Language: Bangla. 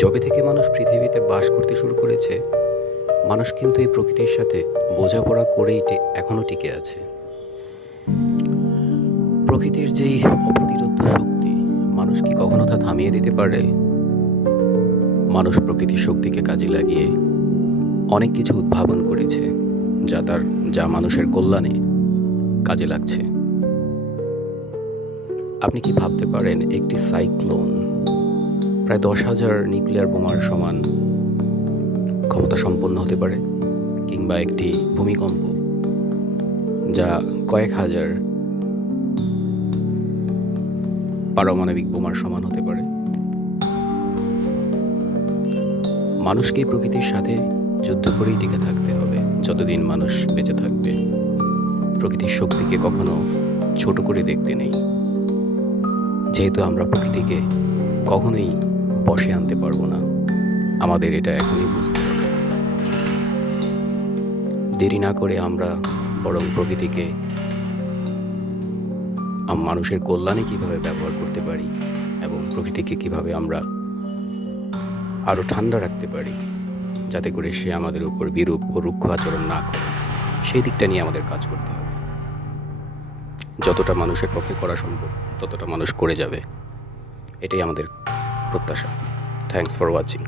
যবে থেকে মানুষ পৃথিবীতে বাস করতে শুরু করেছে, মানুষ কিন্তু এই প্রকৃতির সাথে বোঝাপড়া করেই এখনও টিকে আছে। প্রকৃতির যেই অপ্রতিরোধ্য শক্তি, মানুষ কি কখনো তা থামিয়ে দিতে পারে? মানুষ প্রকৃতির শক্তিকে কাজে লাগিয়ে অনেক কিছু উদ্ভাবন করেছে, যা মানুষের কল্যাণে কাজে লাগছে। আপনি কি ভাবতে পারেন একটি সাইক্লোন প্রায় 10,000 নিউক্লিয়ার বোমার সমান ক্ষমতা সম্পন্ন হতে পারে, কিংবা একটি ভূমিকম্প যা কয়েক হাজার পারমাণবিক বোমার সমান হতে পারে? মানুষকে প্রকৃতির সাথে যুদ্ধ করেই টিকে থাকতে হবে যতদিন মানুষ বেঁচে থাকবে। প্রকৃতির শক্তিকে কখনো ছোট করে দেখতে নেই, যেহেতু আমরা প্রকৃতিকে কখনোই বশে আনতে পারবো না। আমাদের এটা এখনই বুঝতে হবে। দেরি না করে আমরা বরং প্রকৃতিকে মানুষের কল্যাণে কিভাবে ব্যবহার করতে পারি এবং প্রকৃতিকে কিভাবে আমরা আরও ঠান্ডা রাখতে পারি, যাতে করে সে আমাদের উপর বিরূপ ও রুক্ষ আচরণ না করে, সেই দিকটা নিয়ে আমাদের কাজ করতে হবে। যতটা মানুষের পক্ষে করা সম্ভব ততটা মানুষ করে যাবে, এটাই আমাদের প্রত্যাশা। Thanks for watching.